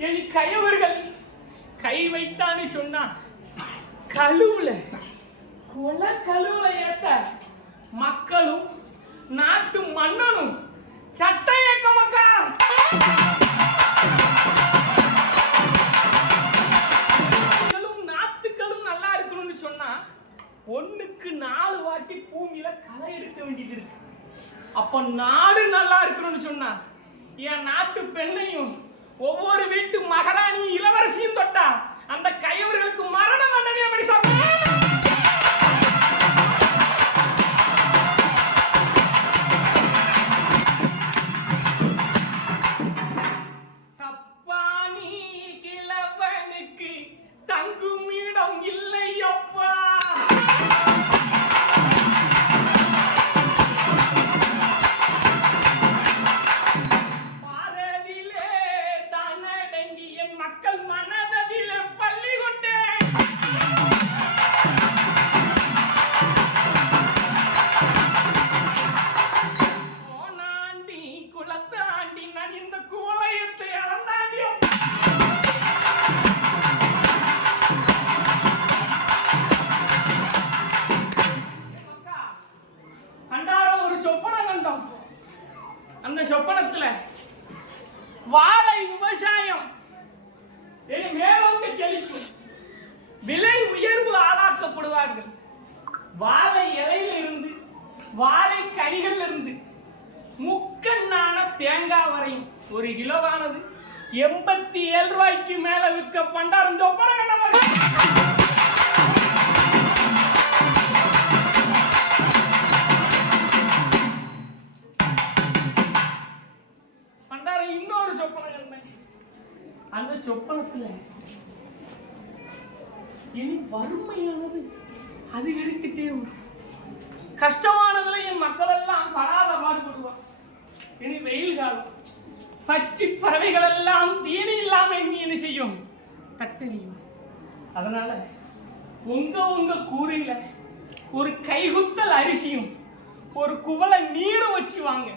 சரி, கயவர்கள் கை வைத்தான்னு சொன்னா கழுவுல கழுவுல ஏத்த மக்களும் நாட்டு மன்னனும் சட்ட இயக்க மக்கா நாத்துக்களும் நல்லா இருக்கணும்னு சொன்னா 1க்கு 4 வாட்டி பூமியில களை எடுக்க வேண்டியது இருக்கு. அப்ப நாடு நல்லா இருக்கணும்னு சொன்னா என் நாட்டு பெண்ணையும் ஒவ்வொரு வீட்டு மகாராணியும் இளவரசியும் தொட்டா அந்த கயவர்களுக்கு மரண தண்டனை அப்படி சப்பானி கிழவனுக்கு தங்குமிடம் இல்லையப்பா. அந்த சொப்பனத்துல வாழை விவசாயம் மேலோங்க செழிக்கும், விலை உயர்வு ஆளாக்கப்படுவார்கள். வாழை இலையில இருந்து வாழை கனிகள் இருந்து முக்கண்ணான தேங்காய் வரையும் 1 கிலோவானது 87 ரூபாய்க்கு மேல விற்க பண்டாரம் சொப்பனம் இன்னொரு சொப்பனம். அந்த சொப்பனத்துல இனி வறுமையானது அதிகரித்துட்டே வரும். கஷ்டமானதுல என் மக்கள் எல்லாம் படாத பாடுபடுவான். இனி வெயில் காலம், பச்சை பறவைகள் எல்லாம் தீனி இல்லாம என்ன செய்யும்? தட்டணியும். அதனால உங்க கூரையில ஒரு கைகுத்தல் அரிசியும் 1 குவளை நீரும் வச்சு வாங்க.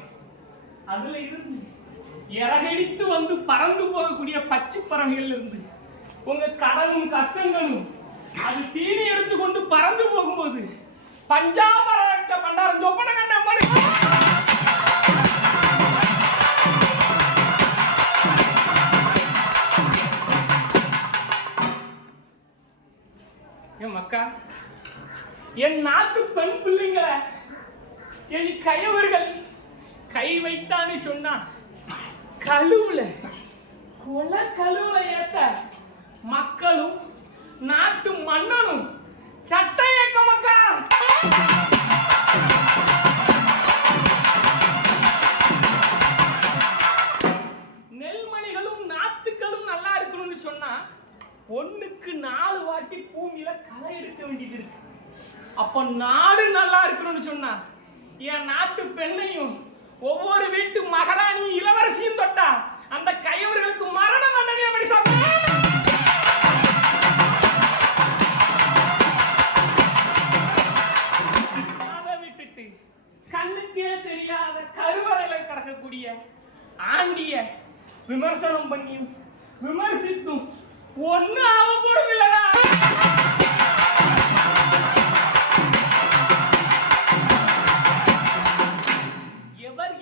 அதுல இருந்து இறகடித்து வந்து பறந்து போகக்கூடிய பச்சை பறவைகள் இருந்து உங்க கடனும் கஷ்டங்களும் அது தீனி எடுத்துக்கொண்டு பறந்து போகும்போது பஞ்சாபரக்க பண்டாரம் சொப்பன கண்ட என் மக்கா, என் நாட்டு பெண் பிள்ளைங்களை என் கயவர்கள் கை வைத்தான்னு சொன்னா கழுவுல ஏத்த மக்களும் நாட்டு மன்னனும் சட்ட இயக்க மக்கா. நெல்மணிகளும் நாத்துக்களும் நல்லா இருக்கணும்னு சொன்னா 1க்கு 4 வாட்டி பூமியில களை எடுக்க வேண்டியது இருக்கு. அப்ப நாடு நல்லா இருக்கணும்னு சொன்னா என் நாட்டு பெண்ணையும் ஒவ்வொரு வீட்டு மகாராணியும் இளவரசியும் தொட்டா அந்த கயவர்களுக்கு மரண தண்டனை அப்படி அதை விட்டுட்டு கண்ணுக்கே தெரியாத கருவறையில கிடக்கக்கூடிய ஆண்டிய விமர்சனம் பண்ணியும் விமர்சித்தும் ஒண்ணு ஆக போறதில்லடா.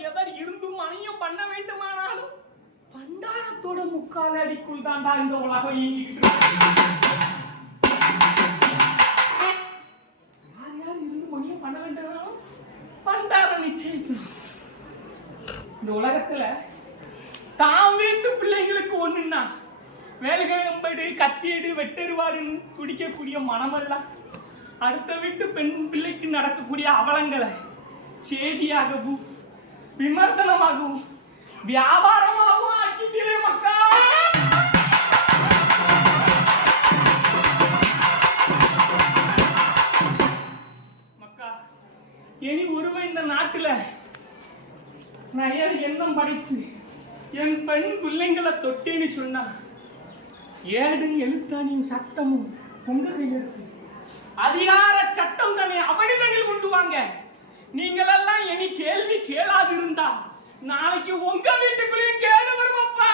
எவர் இருந்தும் அணையும் பண்ண வேண்டுமானாலும் பண்டாரத்தோட முக்கால் அடிக்குள் தாண்டா இந்த உலகம் இயங்கிக்கிட்டு யார் இருந்து மணியும் பண்ண வேண்டுமானாலும் பண்டாரம் நிச்சயிக்கணும். இந்த உலகத்துல தான் வீட்டு பிள்ளைங்களுக்கு ஒண்ணுன்னா வேலைகம்படு கத்தியடு வெட்டெருவாடுன்னு துடிக்கக்கூடிய மனமெல்லாம் அடுத்த வீட்டு பெண் பிள்ளைக்கு நடக்கக்கூடிய அவலங்களை செய்தியாகவும் விமர்சனமாகவும் வியாபாரமாகவும் ஆக்கிட்டே மக்கா. மக்கா, இனி ஒருவன் இந்த நாட்டுல நிறைய எண்ணம் படைத்து என் பெண் பிள்ளைங்களை தொட்டேன்னு சொன்னா ஏடு எழுத்தாணியும் சட்டமும் உங்க கையில் இருக்கு. அதிகார சட்டம் தானே அவனிதனில் கொண்டு வாங்க. நீங்கள் எல்லாம் இனி கேள்வி கேளாது இருந்தா நாளைக்கு உங்க வீட்டுக்குள்ளேயும் கேடு வருமப்பா.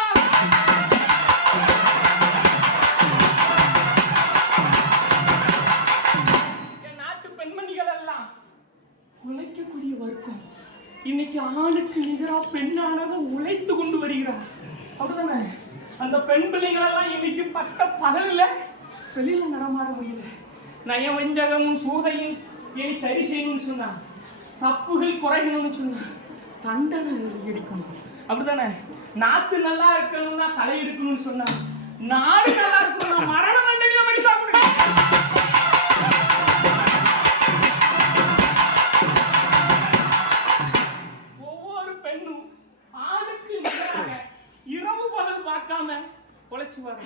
அந்த பெண் பிள்ளைங்களெல்லாம் இன்னைக்கு பட்ட பகலில் வெளியில நடமாட முடியல. நயவஞ்சகமும் சூதையும் இனி சரி செய்யணும்னு சொன்னா, தப்புகள் குறையணும்னு சொன்னா தண்டனை எடுக்கணும். அப்படித்தானே? நாத்து நல்லா இருக்கணும்னா களை எடுக்கணும்னு சொன்னா, நாடு நல்லா இருக்கணும்னா மரண தண்டனையா மாதிரி சாப்பிடுங்க. ஒவ்வொரு பெண்ணும் ஆணுக்கு இரவு பகல் பார்க்காம உழைச்சு வர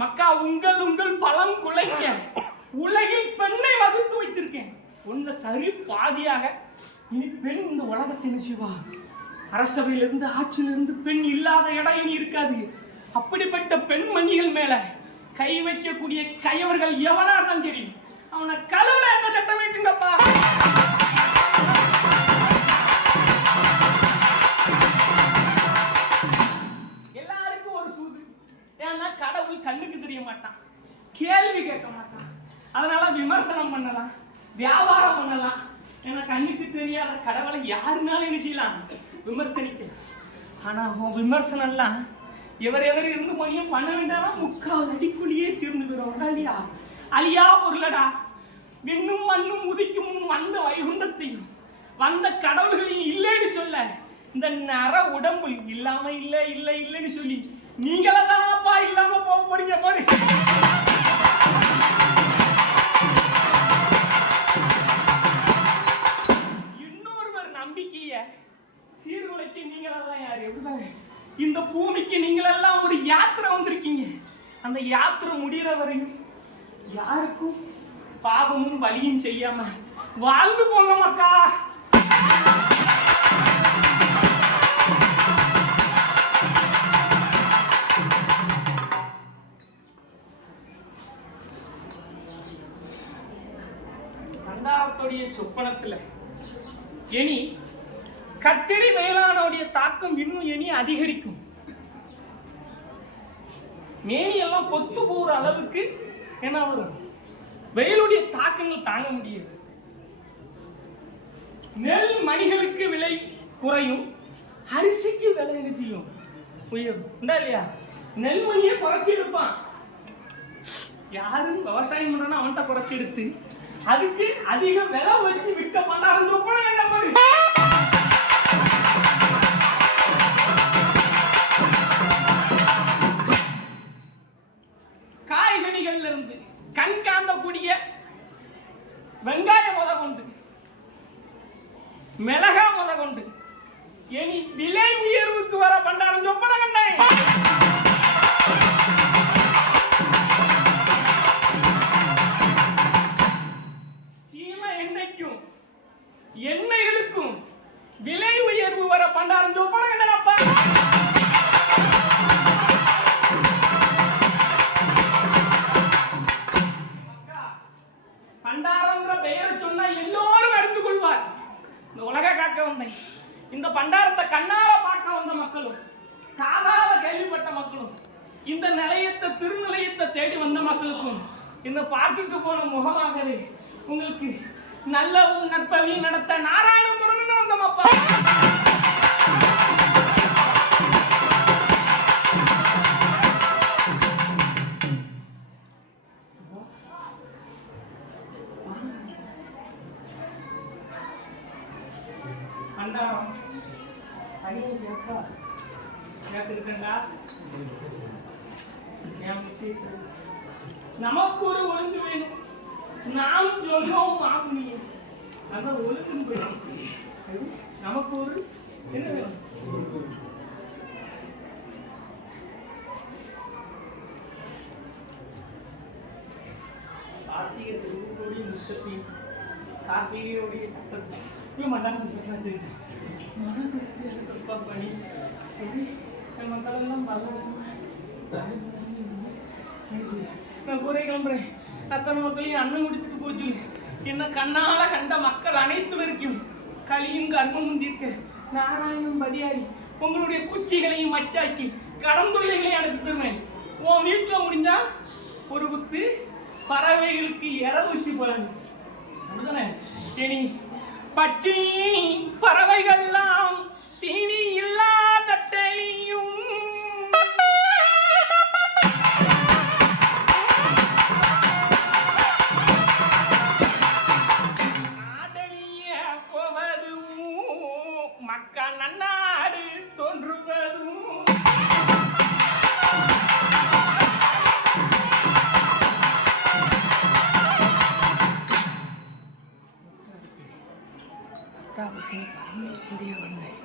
மக்கா. உங்கள் பலம் குலைக்க உலகில் பெண்ணை வகுத்து வச்சிருக்கேன். ஒன்ன சரி பாதியாக இனி பெண் இந்த உலகத்தை நினைச்சுவா. அரசவையிலிருந்து ஆட்சியிலிருந்து பெண் இல்லாத இடம் இனி இருக்காது. அப்படிப்பட்ட பெண்மணிகள் மேல கை வைக்கக்கூடிய கையவர்கள் எவனா இருந்தாலும் சரி, அவனை கழுவுல என்ன சட்டம் வைக்குங்கப்பா. எல்லாருக்கும் ஒரு சூது. ஏன்னா கடவுள் கண்ணுக்கு தெரிய மாட்டான், கேள்வி கேட்க மாட்டான். அதனால விமர்சனம் பண்ணலாம், வியாபாரம் பண்ணலாம். ஏன்னா கண்ணுக்கு தெரியாத கடவுளை யாருனாலும் என்ன செய்யலாம், விமர்சனிக்கலாம். ஆனா விமர்சனம்லாம் எவர் இருந்து மணியும் பண்ண வேண்டாம். 3/4 அடிக்குள்ளேயே தீர்ந்து போயிடும் இல்லையா? அழியா பொருளடா. விண்ணும் மண்ணும் உதிக்கும் முன் வந்த வைகுண்டத்தையும் வந்த கடவுள்களையும் இல்லைன்னு சொல்ல, இந்த நர உடம்பு இல்லாம இல்லைன்னு சொல்லி நீங்களதானப்பா இல்லாம போக போறீங்க பாரு. இன்னொருவர் நம்பிக்கைய சீர்குலைக்கு நீங்களதான் யாரு? எப்படிதாங்க இந்த பூமிக்கு நீங்களெல்லாம் ஒரு யாத்திரை வந்திருக்கீங்க. அந்த யாத்திரை முடிகிற வரையும் யாருக்கும் பாவமும் வலியும் செய்யாம வாழ்ந்து போங்க மக்கா. பண்டாரத்துடைய சொப்பனத்துல இனி கத்திரி வேளாணுடைய தாக்கம் இன்னும் இனி அதிகரிக்கும். மேனி எல்லாம் பொத்து போற அளவுக்கு என்ன வரும்? வெயிலுடைய தாக்கங்கள் தாங்க முடியாது. நெல் மணிகளுக்கு விலை குறையும், அரிசிக்கு விலை என்ன செய்யும்? உயரும். இல்லையா? நெல்மணியை குறைச்சி எடுப்பான். யாரும் விவசாயம் பண்றானா அவன்கிட்ட குறைச்சி எடுத்து அதுக்கு அதிக விலை வச்சு விற்க மாட்டாருன்னு என்ன மாதிரி. காய்கனிகள்ல இருந்து கண் காந்தக்கூடிய வெங்காயம் முத கொண்டு மிளகா முத கொண்டு இனி விலை உயர்வுக்கு வர பண்டாரம் சொப்பன கண்டே. சீம எண்ணெய்க்கும் எண்ணெய்களுக்கும் விலை உயர்வு வர பண்டாரம் சொப்பன கண்டனப்பா. பண்டாரங்கிற பெயரை சொன்னா எல்லோரும் அறிந்து கொள்வார். இந்த உலக காக்க வந்தேன், இந்த பண்டாரத்தை கண்ணால பார்க்க வந்த மக்களும் காதால கேள்விப்பட்ட மக்களும் இந்த நிலையத்தை திருநிலையத்தை தேடி வந்த மக்களுக்கும் இந்த பார்த்துட்டு போன முகமாகவே உங்களுக்கு நல்லவும் நற்பவியும் நடத்த நாராயணபுரம் வந்தோமப்பா. பண்டாரம் அடியை சேர்த்தா இருக்கா? நமக்கு ஒரு ஒழுங்கு வேணும். நாம் சொல்லுவோம் ஆகுங்க. அந்த ஒழுங்கு நமக்கு ஒரு என்ன வேணும்? கார்த்திகை திருவுடைய முச்சத்தி கார்த்திகையோடைய சட்டத்தை பண்ணி மக்களெல்லாம் நான் கூரை கிளம்புறேன். அத்தனை மக்களையும் அன்னம் முடித்துட்டு போச்சு. என்ன கண்ணால கண்ட மக்கள் அனைத்து வரைக்கும் களியும் கர்மமும் தீர்க்க நாராயணம் பதியாரி உங்களுடைய குச்சிகளையும் மச்சாக்கி கடந்துள்ளைகளையும் அனுப்பிட்டுருவேன். உன் வீட்டில் முடிஞ்சா ஒரு குத்து பறவைகளுக்கு இறவு வச்சு போறாங்க. அப்படிதானே? இனி பச்சி பறவைகள்லாம் தீனி இல்லாத தட்டையும் சரியா வந்தேன்.